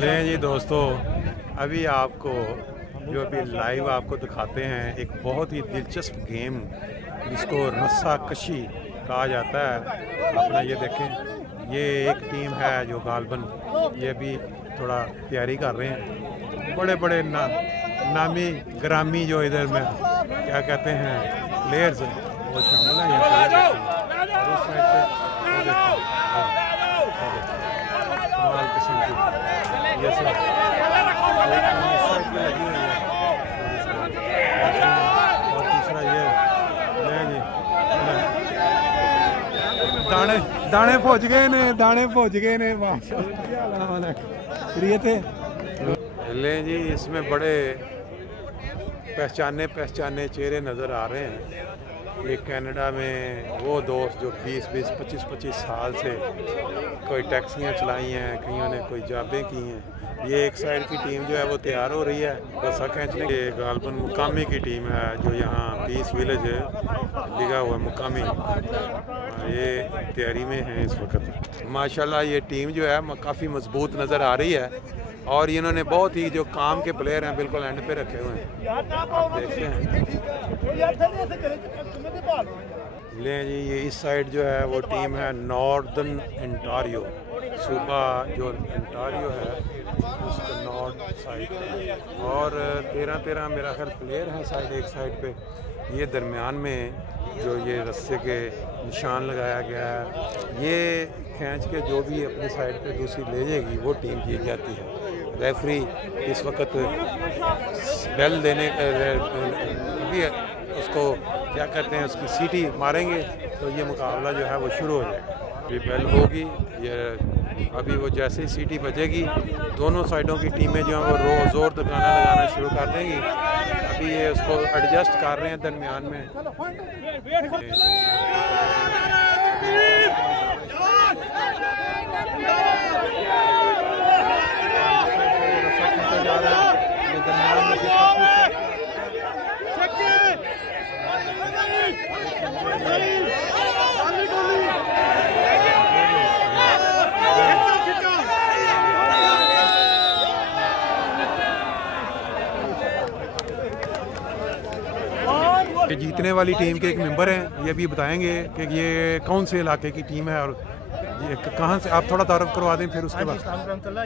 नहीं जी दोस्तों, अभी आपको जो अभी लाइव आपको दिखाते हैं एक बहुत ही दिलचस्प गेम जिसको रस्सा कशी कहा जाता है। अपना ये देखें, ये एक टीम है जो गालबन ये भी थोड़ा तैयारी कर रहे हैं। बड़े बड़े नामी ग्रामी जो इधर में क्या कहते हैं प्लेयर्स वो शामिल हैं यहाँ किस्म की ये सब लगी हुई है। और तीसरा ये जी दाने दाने पहुंच गए ने, दाने पहुंच गए ने माशाल्लाह थे। ले जी इसमें बड़े पहचाने चेहरे नज़र आ रहे हैं। ये कनाडा में वो दोस्त जो 20-20, 25-25 साल से कोई टैक्सियाँ चलाई हैं, कईयों ने कोई जॉबें की हैं। ये एक साइड की टीम जो है वो तैयार हो रही है रस्सा खींचने। ये गालबन मुकामी की टीम है जो यहाँ पीस विलेज लिखा हुआ मुकामी, ये तैयारी में है इस वक्त। माशाल्लाह ये टीम जो है काफ़ी मजबूत नज़र आ रही है और इन्होंने बहुत ही जो काम के प्लेयर हैं बिल्कुल एंड पे रखे हुए हैं। आप देखते हैं ले जी ये इस साइड जो है वो टीम है नॉर्दर्न ओंटारियो सूबा जो ओंटारियो है उसका नॉर्थ साइड। और 13 मेरा ख्याल प्लेयर हैं साइड एक साइड पे। ये दरमियान में जो ये रस्से के निशान लगाया गया है, ये खींच के जो भी अपनी साइड पे दूसरी ले जाएगी वो टीम जीत जाती है। रेफरी इस वक्त बेल देने भी उसको क्या कहते हैं उसकी सीटी मारेंगे तो ये मुकाबला जो है वो शुरू हो जाएगा। ये बेल होगी, ये अभी वो जैसे ही सीटी बजेगी दोनों साइडों की टीमें जो हैं वो जोर लगाना शुरू कर देंगी। अभी ये उसको एडजस्ट कर रहे हैं दरमियान में। ये जीतने वाली टीम के एक मेंबर हैं, ये भी बताएंगे कि ये कौन से इलाके की टीम है और ये कहाँ से। आप थोड़ा तारुफ करवा दें फिर उसके बाद।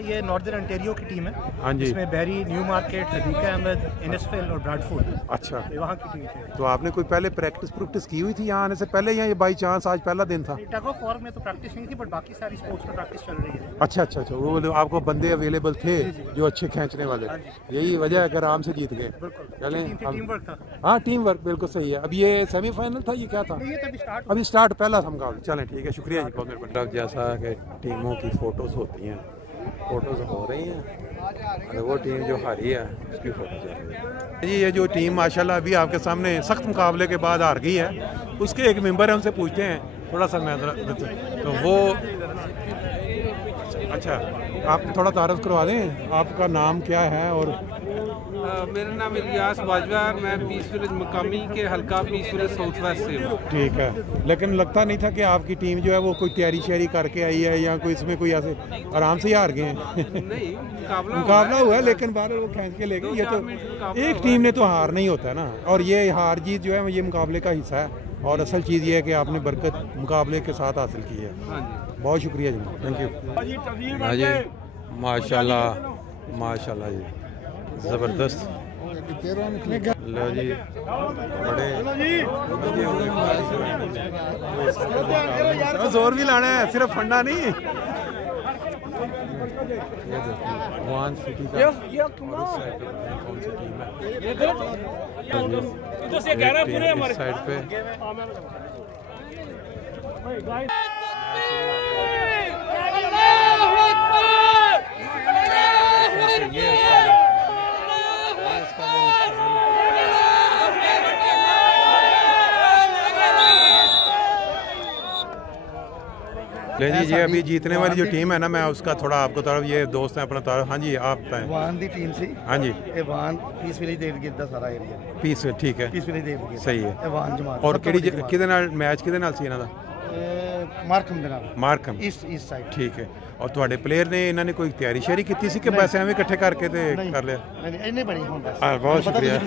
ये नॉर्दर्न ओंटारियो की टीम है। हाँ जी, इसमें बैरी, न्यू मार्केट, नदीका अहमद, इनसफेल और ब्राडफोर्ड। अच्छा, वहाँ की टीम है। तो आपने कोई पहले प्रैक्टिस की हुई थी यहाँ आने से पहले या ये बाई चांस आज पहला दिन था? टग ऑफ वॉर में तो प्रैक्टिस नहीं थी बट बाकी सारी स्पोर्ट्स में प्रैक्टिस चल रही है। अच्छा, वो आपको बंदे अवेलेबल थे जो अच्छे खींचने वाले, यही वजह है कि आराम से जीत गए। चलें, हाँ टीम वर्क बिल्कुल सही है। अब ये सेमीफाइनल था, ये क्या था? अभी स्टार्ट पहला था मुकाबला। चलें ठीक है, शुक्रिया जी बहुत मेहरबानी। जैसा कि टीमों की फ़ोटोज़ होती हैं, फ़ोटोज़ हो रही हैं और वो टीम जो हारी है उसकी फ़ोटो चल रही है जी। ये जो टीम माशाल्लाह अभी आपके सामने सख्त मुकाबले के बाद हार गई है, उसके एक मेंबर है, उनसे पूछते हैं थोड़ा सा। मैं तो वो अच्छा, आप थोड़ा तारुफ करवा दें, आपका नाम क्या है? और मेरा नाम इलियास बाजवा, मैं पीस विलेज मुकामी के हल्का पीस विलेज साउथ वेस्ट से हूँ। ठीक है, लेकिन लगता नहीं था कि आपकी टीम जो है वो कोई तैयारी शैयारी करके आई है या कोई इसमें कोई ऐसे आराम से ही हार गए हैं? नहीं, मुकाबला हुआ है लेकिन बाहर वो खींच के ले गए। ये तो एक टीम ने तो हार नहीं होता ना, और ये हार जीत जो है ये मुकाबले का हिस्सा है और असल चीज़ ये है कि आपने बरकत मुकाबले के साथ हासिल की है। बहुत शुक्रिया जी, थैंक यू। हाँ जी, माशाल्लाह जी, ज़बरदस्त। लो जी, बड़े जोर भी लाना है, सिर्फ फंडा नहीं। वान सिटी का कौन सी टीम है साइड पे? ले जी, ये अभी जीतने वाली जो टीम है ना, मैं उसका थोड़ा आपको तरफ ये दोस्त है अपना तरफ। हाँ जी, आप बताएं। वान दी टीम सी। हाँ जी, ये वान पीस विलेज दे गिरदा सारा एरिया पीस, ठीक है, पीस विलेज दे गिरदा सही है। ये वान जमात और किहदे नाल मैच किहदे नाल सी इन्हां दा? ਮਾਰਕਮ ਦੇ ਨਾਲ ਮਾਰਕਮ ਈਸਟ ਸਾਈਡ। ਠੀਕ ਹੈ। ਔਰ ਤੁਹਾਡੇ ਪਲੇਅਰ ਨੇ ਇਹਨਾਂ ਨੇ ਕੋਈ ਤਿਆਰੀ ਸ਼ਿਆਰੀ ਕੀਤੀ ਸੀ ਕਿ ਬਸ ਐਵੇਂ ਇਕੱਠੇ ਕਰਕੇ ਤੇ ਕਰ ਲਿਆ? ਨਹੀਂ ਇੰਨੇ ਬਣੀ ਹੁਣ ਬਸ। ਬਹੁਤ ਸ਼ੁਕਰੀਆ।